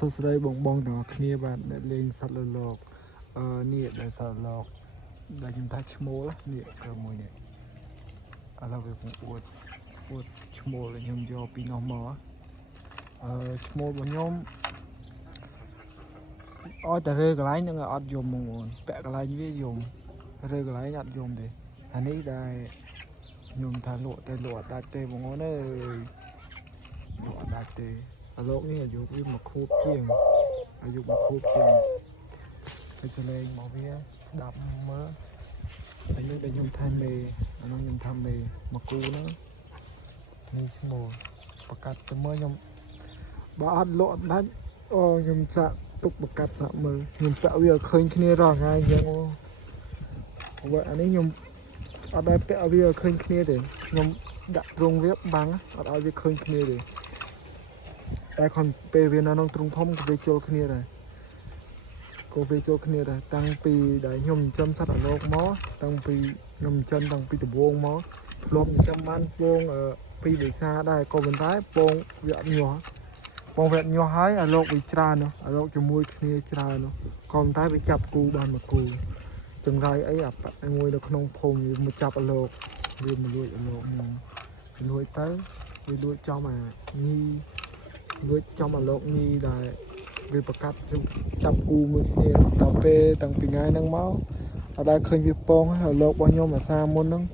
សួស្តីបងទាំងអស់គ្នាបាទអ្នកលេងសត្វលោកនេះដែលសត្វលោកដែលខ្ញុំថាឈ្មោលនេះគឺមួយនេះឥឡូវវាពងអួតឈ្មោលខ្ញុំយកពីនោះមកឈ្មោលរបស់ខ្ញុំអត់តែរើកន្លែងនឹងអត់យំហ្មងបងពាក់កន្លែងវាយំរើកន្លែងអត់យំទេអានេះដែលខ្ញុំថាលក់តែលក់អត់ដាច់ទេបងប្អូនអើយលក់អត់ដាច់ទេអាលោកនេះអាយុវា1ខួបជាងអាយុ1ខួបជាងតែចលែងមកវាស្ដាប់មើលហើយនេះដែលខ្ញុំថាមេអានោះខ្ញុំថាមេមកគូហ្នឹងនេះឈ្មោះប្រកាសទៅមើលខ្ញុំបើអត់លក់អត់ដាច់អូខ្ញុំសាក់ទុកប្រកាសសាក់មើលខ្ញុំពាក់វាឃើញគ្នារាល់ថ្ងៃអញ្ចឹងអូបើអានេះខ្ញុំអត់ដែរពាក់វាឃើញគ្នាទេខ្ញុំដាក់ទ្រង់វាបាំងអត់ឲ្យវាឃើញគ្នាទេតែខំពេលវានៅក្នុងទ្រង់ធំក៏វាចូលគ្នាដែរតាំងពីដែលខ្ញុំចិញ្ចឹមសត្វអលោកមកតាំងពីខ្ញុំចិញ្ចឹមតាំងពីដំបូងមកធ្លាប់ចិញ្ចឹមបានពងពីវិសាដែរក៏ប៉ុន្តែពងវាអត់ញាស់ហើយអាលោកវាច្រើនអាលោកជាមួយគ្នាច្រើនក៏ប៉ុន្តែវាចាប់គូបានមួយគូចង្រៃអីអាប៉មួយនៅក្នុងភូមិវាមកចាប់អាលោកវាមកលួចអាលោកមកលួចទៅវាលួចចំអាញីលួចចំអាលោកញីដែលវាប្រកាសចាប់គូមួយគ្នាដល់ពេលតាំងពីថ្ងៃហ្នឹងមកអត់ដែលឃើញវាពងហើយលោករបស់ខ្ញុំអាសាមុនហ្នឹង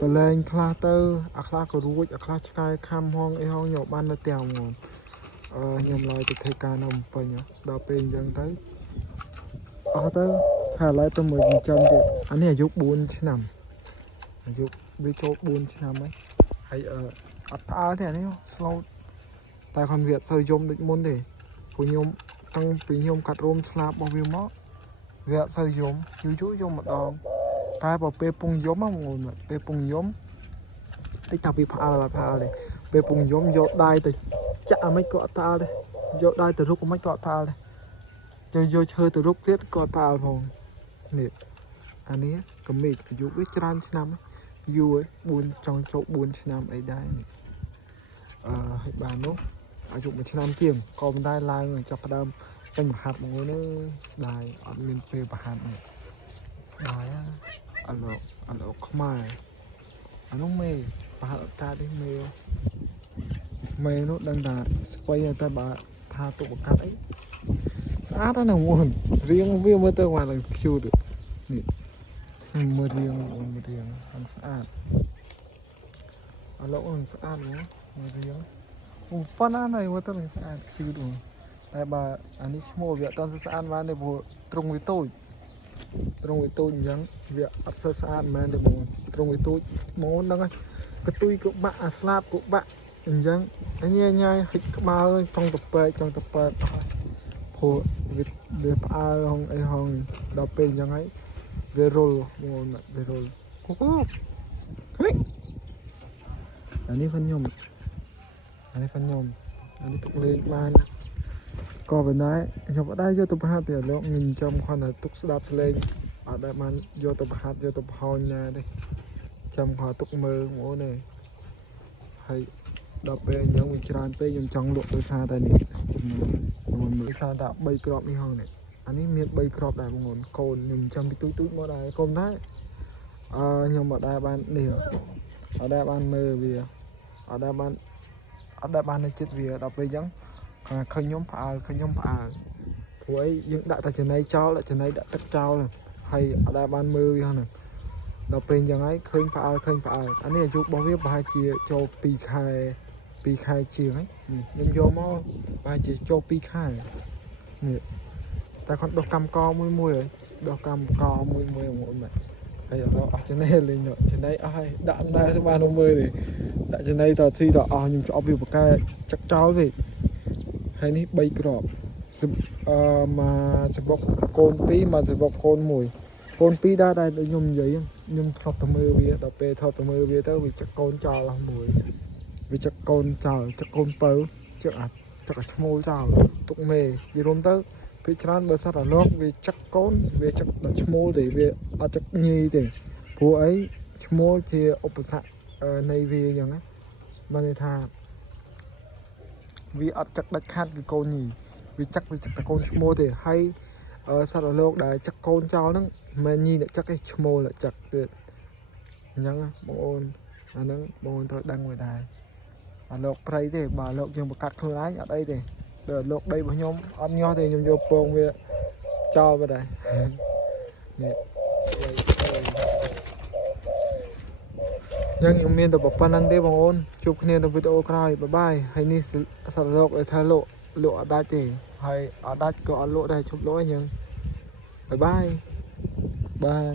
ប្រឡែងខ្លះទៅអាខ្លះក៏រួចអាខ្លះឆ្កែខំហងអីហងខ្ញុំបាននៅផ្ទះហ្មងខ្ញុំឡើយទៅធ្វើការនៅពេញដល់ពេលអញ្ចឹងទៅអស់ទៅហើយឡើយទៅមើលចិញ្ចឹមទៀតអានេះអាយុ4ឆ្នាំអាយុវាចូល4ឆ្នាំហើយអត់ផ្អើលទេអានេះស្លូតតែគាត់វាអត់សូវយំដូចមុនទេព្រោះខ្ញុំតាំងពីខ្ញុំកាត់រោមស្លាបរបស់វាមកវាអត់សូវយំយូរយំម្ដងតែបើពេលពងយំហ្មងពេលពងយំតិចថាវាផ្អើលទេពេលពងយំយកដៃទៅចាក់អាមិនក៏អត់ផ្អើលទេយកដៃទៅរុកអាមិនក៏អត់ផ្អើលដែរយកឈើទៅរុកទៀតក៏អត់ផ្អើលផងនេះអានេះកមីកអាយុវាច្រើនឆ្នាំយូរហើយ4ចង់ចូល4ឆ្នាំអីដែរនេះហើយបាននោះអាយុ1ឆ្នាំជាងក៏មិនដែរឡើងចាប់ផ្ដើមពេញប្រហាត់មកនេះស្ដាយអត់មានពេលប្រហាត់នេះស្ដាយអាលោកខ្មែរអានោះមេប្រហាត់អត់កើតទេមេនោះដឹងថាស្បៃតែបើថាទុកប្រកាត់អីស្អាតណាស់ហ្នឹងរៀងវាមើលទៅបានខ្ជូតនេះមើលរៀងអត់ស្អាតអាលោកហ្នឹងស្អាតហ្មងមើលរៀងប៉ុណ្ណាណៃមើលទៅស្អាតខ្ជូតហ្មងតែបើអានេះឈ្មោះវាអត់ស្អាតបានទេព្រោះទ្រង់វាតូចអញ្ចឹងវាអត់ស្អាតមែនទេបងទ្រង់វាតូចហ្មងហ្នឹងហើយកតុយក៏បាក់អាស្លាបក៏បាក់អញ្ចឹងញ៉ៃហិចក្បាលចង់ទៅពេកព្រោះវាផ្អើលហងអីហងដល់ពេលអញ្ចឹងហើយវារុលបងវារុលគូនេះអានេះខ្ញុំអានេះទុកលេងបានក៏ប៉ុន្តែខ្ញុំអត់ដែរយកទៅប្រហាត់ទេលោកខ្ញុំចាំគ្រាន់តែទុកស្ដាប់ស្លេងអត់ដែរបានយកទៅប្រហាត់យកទៅបង្ហាញណាទេចាំគ្រាន់ទុកមើលហ្មងទេហើយដល់ពេលអញ្ចឹងវាច្រើនពេកខ្ញុំចង់លក់ដោយសារតែនេះខ្ញុំមើលសារតែ3គ្រាប់នេះហងនេះអានេះមាន3គ្រាប់ដែរបងប្អូនកូនខ្ញុំចាំពីទូចមកដែរកូនដែរខ្ញុំអត់ដែរបាននេះអត់ដែរបានមើលវាអត់ដែរបាននៅចិត្តវាដល់ពេលអញ្ចឹងឃើញខ្ញុំផ្អើលព្រោះអីយើងដាក់តែចំណីចោលចំណីដាក់ទឹកចោលហើយអត់ដែរបានមើលវាហ្នឹងដល់ពេលអញ្ចឹងហើយឃើញផ្អើលអានេះអាយុរបស់វាប្រហែលជាចូល2ខែជាងហ្នឹងខ្ញុំយកមកប្រហែលជាចូល2ខែនេះតែគាត់ដុសកម្មកមួយហើយដុសកម្មកមួយមែនហើយឥឡូវអស់ចំណេះលេងចំណេះអស់ហើយដាក់អំណែទៅបានមើលទេដាក់ចំណេះតស៊ីតអស់ខ្ញុំឆ្អប់វាបកែចាក់ចោលវិញហើយនេះ3គ្រាប់មកសបុកកូន2មកសបុកកូន1កូន2ដែរដូចខ្ញុំនិយាយខ្ញុំធ្លាប់ទៅមើលវាដល់ពេលធ្លាប់ទៅមើលវាទៅវាចាក់កូនចោលអស់មួយវាចាក់កូនចោលចាក់កូនបើចាក់អាឈ្មោលចោលទុកមេវារួមទៅពេលច្រើនបើសត្វអាលោកវាចាក់កូនវាចាក់ដល់ឈ្មោលទេវាអត់ចាក់ញីទេព្រោះអីឈ្មោលជាឧបសគ្គនៃវាអញ្ចឹងណាបានន័យថាវាអត់ចាក់ដាច់ខាត់គឺកូនញី vì chắc ta con mua thì hay sao là lúc để chắc con cho nó mà nhìn lại chắc cái mua là chắc tuyệt nhắn bông ôn nó bông ôn tôi đăng ngoài đài à lộc đây thì bà lộc dùng một cắt thôi lái ở đây thì rồi lộc đây của nhóm ăn nho thì nhung vô bông về cho vào đâyยังยังมีแต่บอกปานังได้บางคนชุบเนี่ยในวิดีโอคลายบายบายให้นี่สารโลกเลยทะโลโลได้ตีให้ได้ก็โลได้ชุบโลยังบายบายบาย